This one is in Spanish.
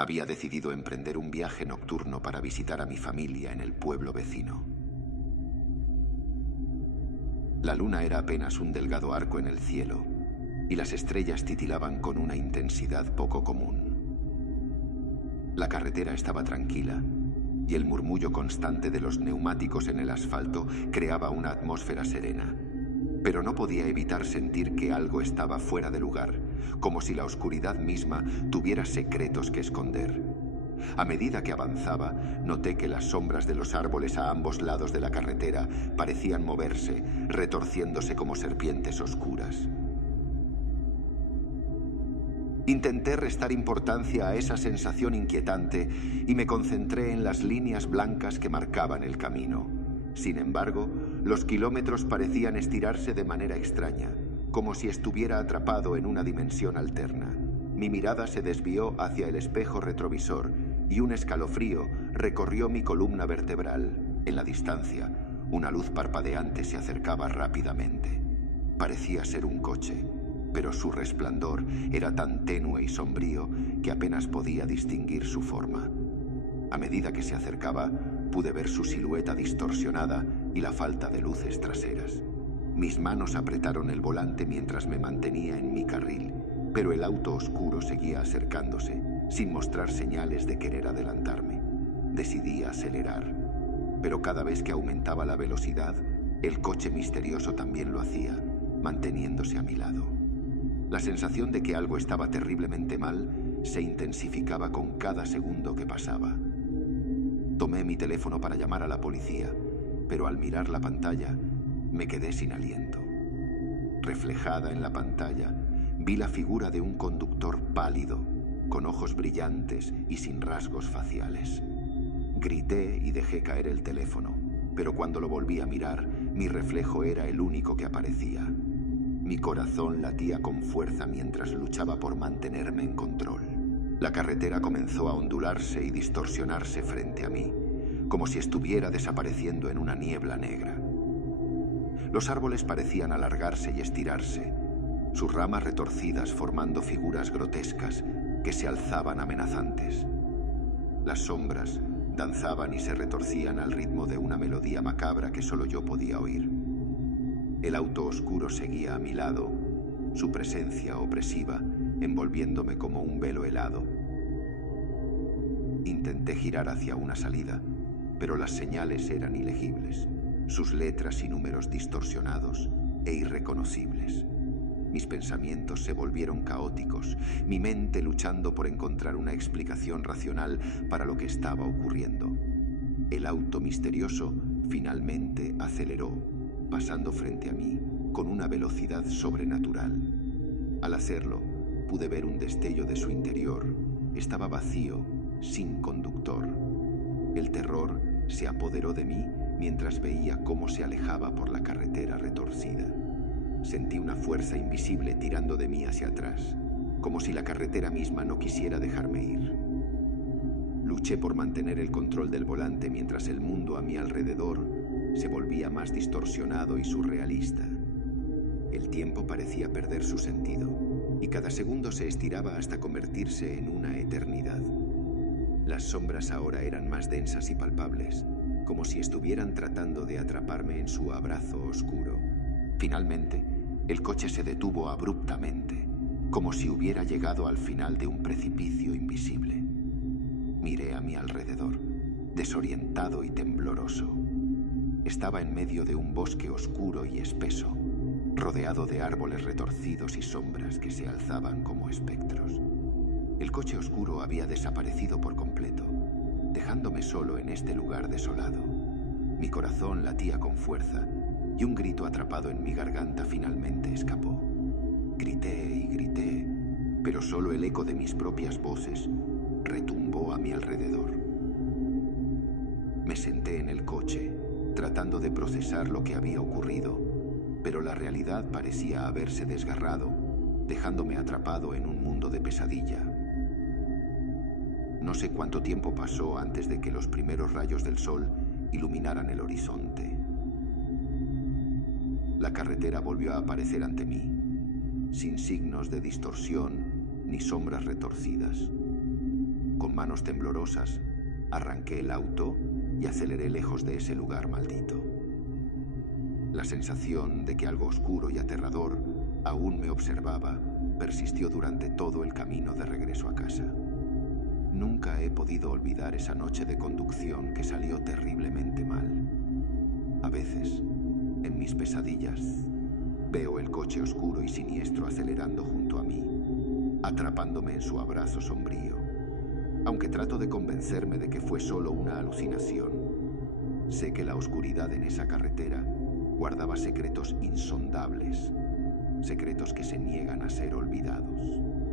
Había decidido emprender un viaje nocturno para visitar a mi familia en el pueblo vecino. La luna era apenas un delgado arco en el cielo, y las estrellas titilaban con una intensidad poco común. La carretera estaba tranquila, y el murmullo constante de los neumáticos en el asfalto creaba una atmósfera serena. Pero no podía evitar sentir que algo estaba fuera de lugar, como si la oscuridad misma tuviera secretos que esconder. A medida que avanzaba, noté que las sombras de los árboles a ambos lados de la carretera parecían moverse, retorciéndose como serpientes oscuras. Intenté restar importancia a esa sensación inquietante y me concentré en las líneas blancas que marcaban el camino. Sin embargo, los kilómetros parecían estirarse de manera extraña, como si estuviera atrapado en una dimensión alterna. Mi mirada se desvió hacia el espejo retrovisor y un escalofrío recorrió mi columna vertebral. En la distancia, una luz parpadeante se acercaba rápidamente. Parecía ser un coche, pero su resplandor era tan tenue y sombrío que apenas podía distinguir su forma. A medida que se acercaba, pude ver su silueta distorsionada y la falta de luces traseras. Mis manos apretaron el volante mientras me mantenía en mi carril, pero el auto oscuro seguía acercándose, sin mostrar señales de querer adelantarme. Decidí acelerar, pero cada vez que aumentaba la velocidad, el coche misterioso también lo hacía, manteniéndose a mi lado. La sensación de que algo estaba terriblemente mal se intensificaba con cada segundo que pasaba. Tomé mi teléfono para llamar a la policía, pero al mirar la pantalla, me quedé sin aliento. Reflejada en la pantalla, vi la figura de un conductor pálido, con ojos brillantes y sin rasgos faciales. Grité y dejé caer el teléfono, pero cuando lo volví a mirar, mi reflejo era el único que aparecía. Mi corazón latía con fuerza mientras luchaba por mantenerme en control. La carretera comenzó a ondularse y distorsionarse frente a mí, como si estuviera desapareciendo en una niebla negra. Los árboles parecían alargarse y estirarse, sus ramas retorcidas formando figuras grotescas que se alzaban amenazantes. Las sombras danzaban y se retorcían al ritmo de una melodía macabra que solo yo podía oír. El auto oscuro seguía a mi lado, su presencia opresiva, envolviéndome como un velo helado. Intenté girar hacia una salida, pero las señales eran ilegibles, sus letras y números distorsionados e irreconocibles. Mis pensamientos se volvieron caóticos, mi mente luchando por encontrar una explicación racional para lo que estaba ocurriendo. El auto misterioso finalmente aceleró, pasando frente a mí con una velocidad sobrenatural. Al hacerlo, pude ver un destello de su interior. Estaba vacío, sin conductor. El terror se apoderó de mí mientras veía cómo se alejaba por la carretera retorcida. Sentí una fuerza invisible tirando de mí hacia atrás, como si la carretera misma no quisiera dejarme ir. Luché por mantener el control del volante mientras el mundo a mi alrededor se volvía más distorsionado y surrealista. El tiempo parecía perder su sentido, y cada segundo se estiraba hasta convertirse en una eternidad. Las sombras ahora eran más densas y palpables, como si estuvieran tratando de atraparme en su abrazo oscuro. Finalmente, el coche se detuvo abruptamente, como si hubiera llegado al final de un precipicio invisible. Miré a mi alrededor, desorientado y tembloroso. Estaba en medio de un bosque oscuro y espeso, rodeado de árboles retorcidos y sombras que se alzaban como espectros. El coche oscuro había desaparecido por completo, dejándome solo en este lugar desolado. Mi corazón latía con fuerza y un grito atrapado en mi garganta finalmente escapó. Grité y grité, pero solo el eco de mis propias voces retumbó a mi alrededor. Me senté en el coche, tratando de procesar lo que había ocurrido, pero la realidad parecía haberse desgarrado, dejándome atrapado en un mundo de pesadilla. No sé cuánto tiempo pasó antes de que los primeros rayos del sol iluminaran el horizonte. La carretera volvió a aparecer ante mí, sin signos de distorsión ni sombras retorcidas. Con manos temblorosas, arranqué el auto y aceleré lejos de ese lugar maldito. La sensación de que algo oscuro y aterrador aún me observaba persistió durante todo el camino de regreso a casa. Nunca he podido olvidar esa noche de conducción que salió terriblemente mal. A veces, en mis pesadillas, veo el coche oscuro y siniestro acelerando junto a mí, atrapándome en su abrazo sombrío. Aunque trato de convencerme de que fue solo una alucinación, sé que la oscuridad en esa carretera guardaba secretos insondables, secretos que se niegan a ser olvidados.